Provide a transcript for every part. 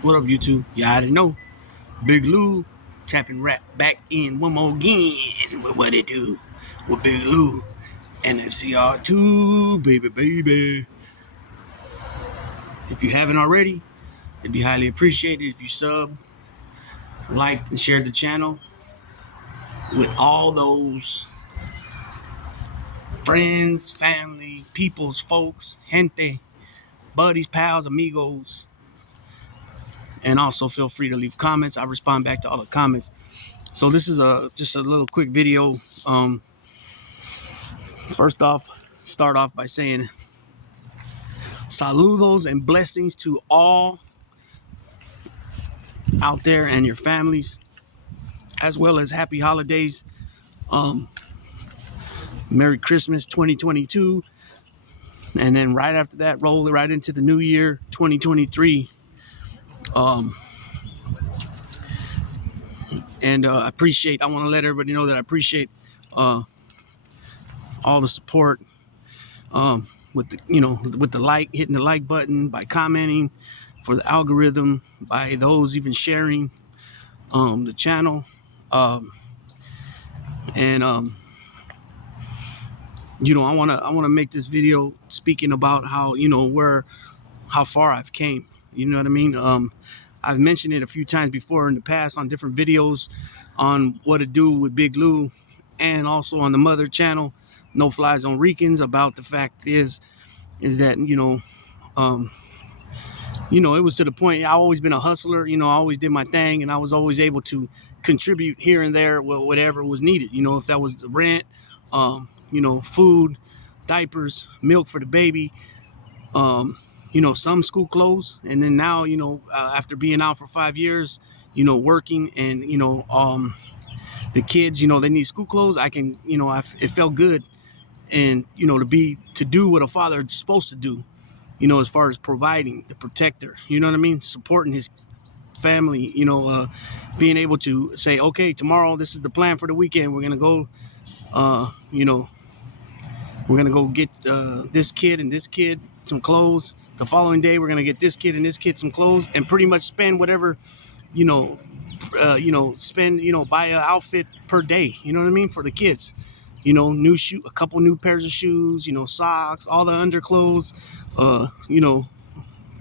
What up, YouTube? You already know. Big Lou tapping rap back in one more again. What it do with Big Lou? NFCR2, baby, baby. If you haven't already, it'd be highly appreciated if you sub, liked, and shared the channel with all those friends, family, peoples, folks, gente, buddies, pals, amigos. And also feel free to leave comments. I respond back to all the comments. So this is just a little quick video. First off, start off by saying saludos and blessings to all out there and your families, as well as happy holidays. Um, Merry Christmas 2022. And then right after that, roll it right into the new year 2023. And I want to let everybody know that I appreciate all the support with the like, hitting the like button, by commenting, for the algorithm, by those even sharing the channel. And I wanna make this video speaking about how how far I've came. You know what I mean? I've mentioned it a few times before in the past on different videos on what to do with Big Lou, and also on the mother channel, No Fly Zone Ricans, about the fact is that it was to the point. I've always been a hustler. I always did my thing, and I was always able to contribute here and there, whatever was needed. If that was the rent, food, diapers, milk for the baby, some school clothes. And then now, after being out for 5 years, working, and, the kids, they need school clothes. I can, it felt good. And, to do what a father is supposed to do, as far as providing, the protector, you know what I mean? Supporting his family, being able to say, okay, tomorrow, this is the plan for the weekend. We're going to go, we're going to go get this kid and this kid some clothes. The following day, we're going to get this kid and this kid some clothes, and pretty much spend whatever, buy an outfit per day, you know what I mean? For the kids, new shoe, a couple new pairs of shoes, socks, all the underclothes,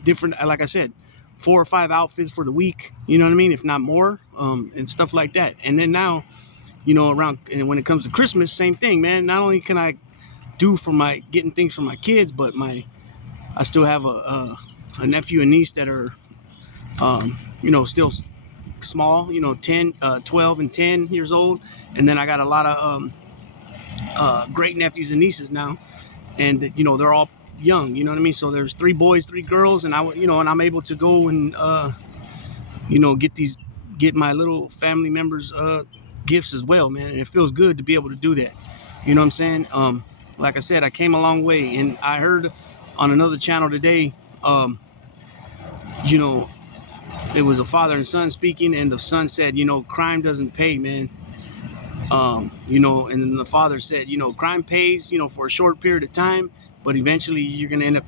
different, like I said, 4 or 5 outfits for the week, you know what I mean? If not more, and stuff like that. And then now, and when it comes to Christmas, same thing, man. Not only can I do for getting things for my kids, but I still have a nephew and niece that are, still small, 10, 12 and 10 years old. And then I got a lot of great nephews and nieces now, and they're all young, you know what I mean? So there's 3 boys, 3 girls, and and I'm able to go and get my little family members gifts as well, man. And it feels good to be able to do that. You know what I'm saying? Like I said, I came a long way, and I heard on another channel today, it was a father and son speaking, and the son said, crime doesn't pay, man. And then the father said, crime pays, for a short period of time, but eventually you're going to end up,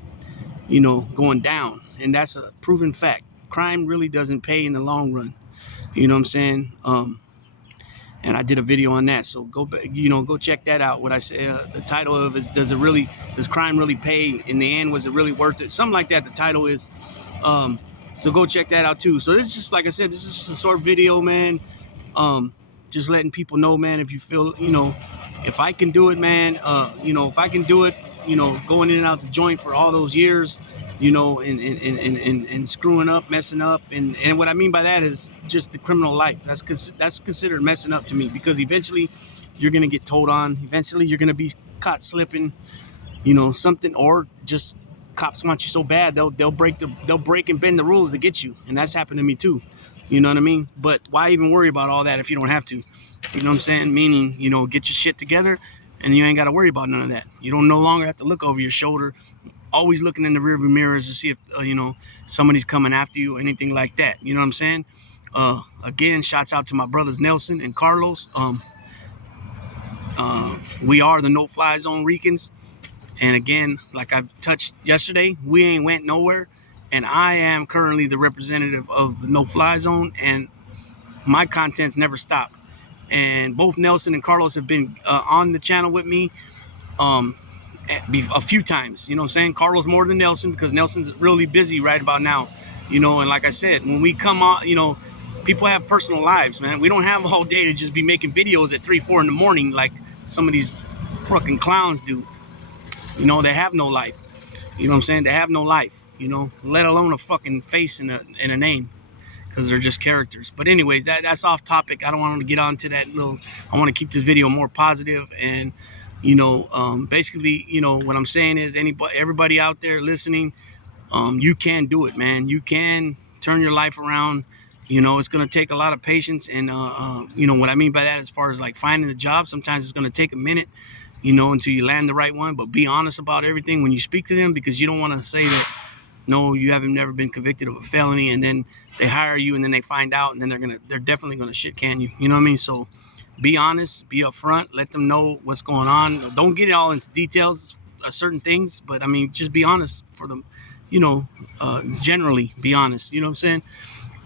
going down. And that's a proven fact. Crime really doesn't pay in the long run. You know what I'm saying? And I did a video on that. So go check that out. What I say, the title of it is, does crime really pay in the end? Was it really worth it? Something like that. The title is, so go check that out too. So this is just, like I said, this is just a short video, man. Just letting people know, man, if you feel, if I can do it, man, if I can do it, going in and out the joint for all those years, and screwing up, messing up. And what I mean by that is just the criminal life. That's considered messing up to me, because eventually you're going to get told on. Eventually you're going to be caught slipping, something, or just cops want you so bad, they'll break and bend the rules to get you. And that's happened to me too. You know what I mean? But why even worry about all that if you don't have to? You know what I'm saying? Meaning, get your shit together, and you ain't got to worry about none of that. You don't no longer have to look over your shoulder, always looking in the rearview mirrors to see if, somebody's coming after you or anything like that. You know what I'm saying? Again, shouts out to my brothers Nelson and Carlos. We are the No Fly Zone Ricans. And again, like I touched yesterday, we ain't went nowhere. and I am currently the representative of the no-fly zone, and my contents never stop. And both Nelson and Carlos have been on the channel with me um, a few times. You know what I'm saying? Carlos more than Nelson, because Nelson's really busy right about now. You know, and like I said, when we come on, you know, people have personal lives, man. We don't have all day to just be making videos at 3, 4 in the morning like some of these fucking clowns do. You know, they have no life. You know what I'm saying? They have no life, you know, let alone a fucking face and a name, because they're just characters. But anyways, that's off topic. I don't want to get on to that little. I want to keep this video more positive, and you know, basically, you know, what I'm saying is, everybody out there listening, you can do it, man. You can turn your life around. You know, it's going to take a lot of patience, and you know what I mean by that, as far as like finding a job. Sometimes it's going to take a minute, you know, until you land the right one. But be honest about everything when you speak to them, because you don't want to say that no, you haven't never been convicted of a felony, and then they hire you, and then they find out, and then they're definitely gonna shit can you. You know what I mean? So be honest, be upfront, let them know what's going on. Don't get it all into details of certain things, but I mean, just be honest for them. You know, generally be honest. You know what I'm saying?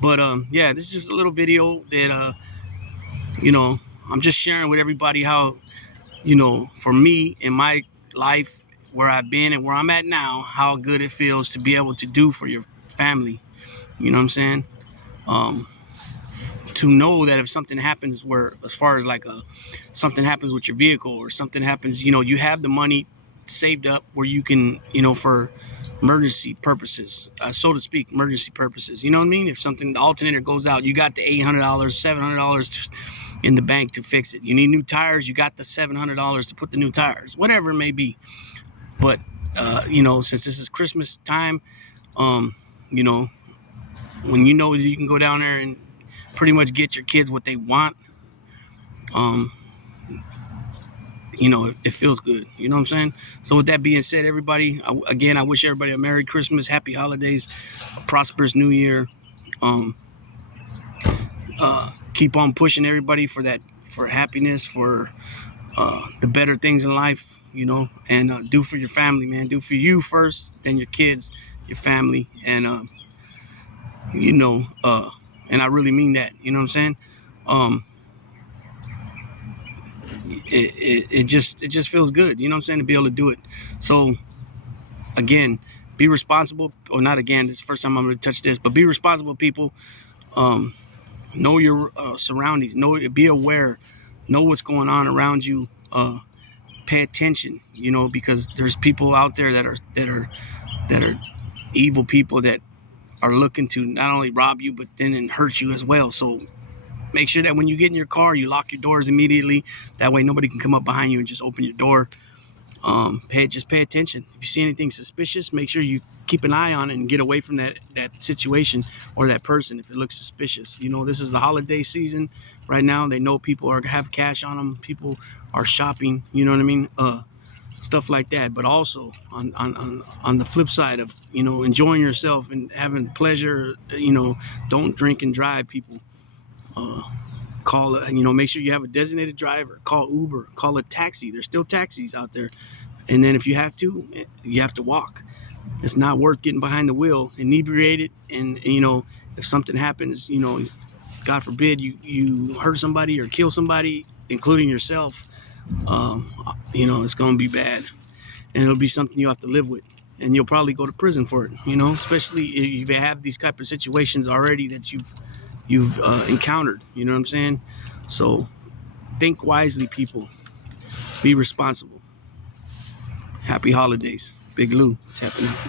But yeah, this is just a little video that you know, I'm just sharing with everybody how, you know, for me in my life, where I've been and where I'm at now, how good it feels to be able to do for your family. You know what I'm saying? To know that if something happens, where as far as like something happens with your vehicle, or something happens, you know, you have the money saved up where you can, you know, for emergency purposes, so to speak, emergency purposes. You know what I mean? If something, the alternator goes out, you got the $800, $700 in the bank to fix it. You need new tires, you got the $700 to put the new tires, whatever it may be. But you know, since this is Christmas time, you know, when you know that you can go down there and pretty much get your kids what they want, you know, it feels good. You know what I'm saying? So with that being said, everybody, again, I wish everybody a Merry Christmas, Happy Holidays, a prosperous New Year. Keep on pushing everybody for that, for happiness, for the better things in life, you know, and do for your family, man. Do for you first, then your kids, your family, and you know, and I really mean that. You know what I'm saying? It just feels good. You know what I'm saying, to be able to do it. So again, be responsible, or not again. This is the first time I'm going to touch this, but be responsible, people. Know your surroundings. Be aware. Know what's going on around you. Pay attention, you know, because there's people out there that are evil people that are looking to not only rob you, but then hurt you as well. So make sure that when you get in your car, you lock your doors immediately. That way nobody can come up behind you and just open your door. Just pay attention. If you see anything suspicious, make sure you keep an eye on it and get away from that situation or that person if it looks suspicious. You know, this is the holiday season right now. They know people have cash on them. People are shopping. You know what I mean? Stuff like that. But also on the flip side of, you know, enjoying yourself and having pleasure, you know, don't drink and drive, people. Call, you know, make sure you have a designated driver. Call Uber, call a taxi. There's still taxis out there. And then if you have to walk. It's not worth getting behind the wheel inebriated, and you know, if something happens, you know, God forbid you hurt somebody or kill somebody, including yourself, you know, it's gonna be bad, and it'll be something you have to live with, and you'll probably go to prison for it. You know, especially if you have these type of situations already that you've encountered. You know what I'm saying? So think wisely, people. Be responsible. Happy holidays. Big Lou tapping out.